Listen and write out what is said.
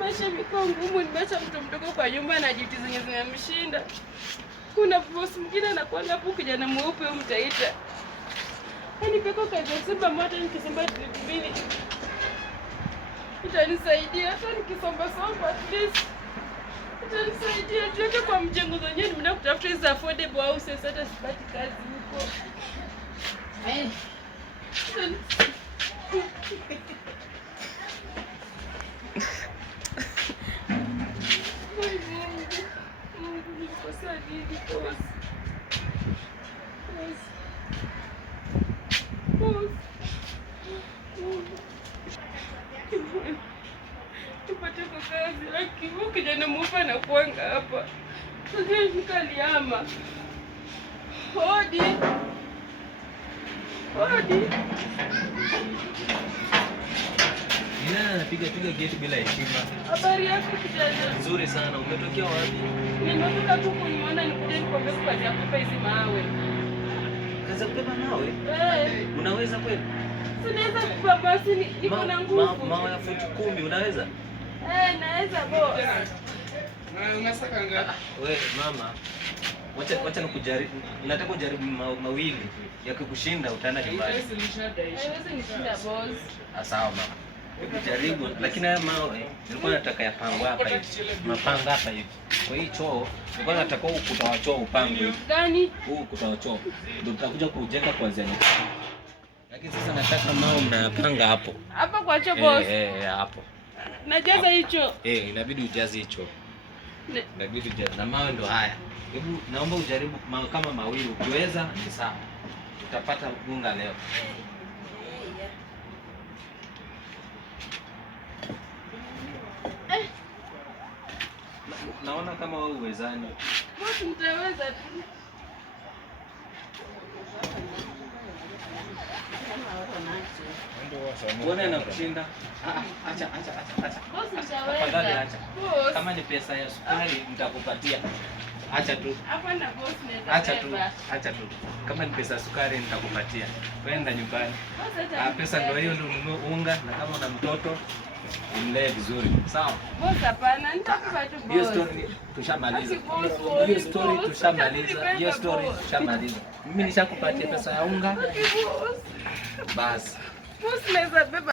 Maisha yamekuwa ngumu, nimeacha mtoto mdogo kwa nyumba na duty zenye zinamshinda. Kuna boss mwingine anakuwa hapo kijana mweupe umtaita. Yaani peko kazi ya Simba moto nikisomba 2,000. Itanisaidia hata nikisomba at least. Itanisaidia tuweke kwa mjengo zenyewe nimeenda kutafuta hizo affordable houses hata sipati kazi huko. Tupate kwa kazi lakini kijana mweupe anakuanga hapa. Sasa nikaliama. Hodi. Nina anapiga geti bila heshima. Habari yako kijana? Nzuri sana. Umetokea wapi? Nimetoka tu kuniona nikuje nikwambie kazi ya kubeba hizi mawe. Kazi ya kubeba mawe? Unaweza kweli? Tunaweza kubeba basi niko na nguvu. Mawe ya futi 10 unaweza? Naweza boss. Unasaka ngapi? Wewe mama. Wacha nikujaribu. Nataka kujaribu mawili. Yakikushinda utaenda nyumbani. Haiwezi nishinda boss. Sawa mama. Jaribu, lakini haya mawe nilikuwa nataka yapangwe hapa hivi. Mapanga hapa hivi. Kwa hii choo nilikuwa nataka ukuta wa choo upangwe hivi. Gani? Huu ukuta wa choo ndio tutakuja kujenga kuanzia next. Lakini sasa nataka mawe mnayapanga hapo. Hapa kwa choo boss. Hapo. Najaza hicho. Inabidi ujaze hicho. Inabidi ujaze. Na mawe ndo haya. Hebu naomba ujaribu mawe kama mawili. Ukiweza ni sawa. Utapata bunga leo. Naona kama wewe uwezani. Boss mtaweza tu. Uone na kushinda. Acha. Boss Tafadhali mtaweza. acha. Boss. Kama ni pesa ya sukari nitakupatia. Acha tu. Hapana boss naweza. Acha tu. Kama ni pesa ya sukari nitakupatia. Kwenda nyumbani. Boss Pesa ndio hiyo, ndio ununue unga, na kama una mtoto umlee vizuri. Sawa? Boss hapana, nitakupa tu boss. Hiyo story tushamaliza. Hiyo story tushamaliza. Mimi nishakupatia pesa ya unga. Boss. Basi. Boss naweza beba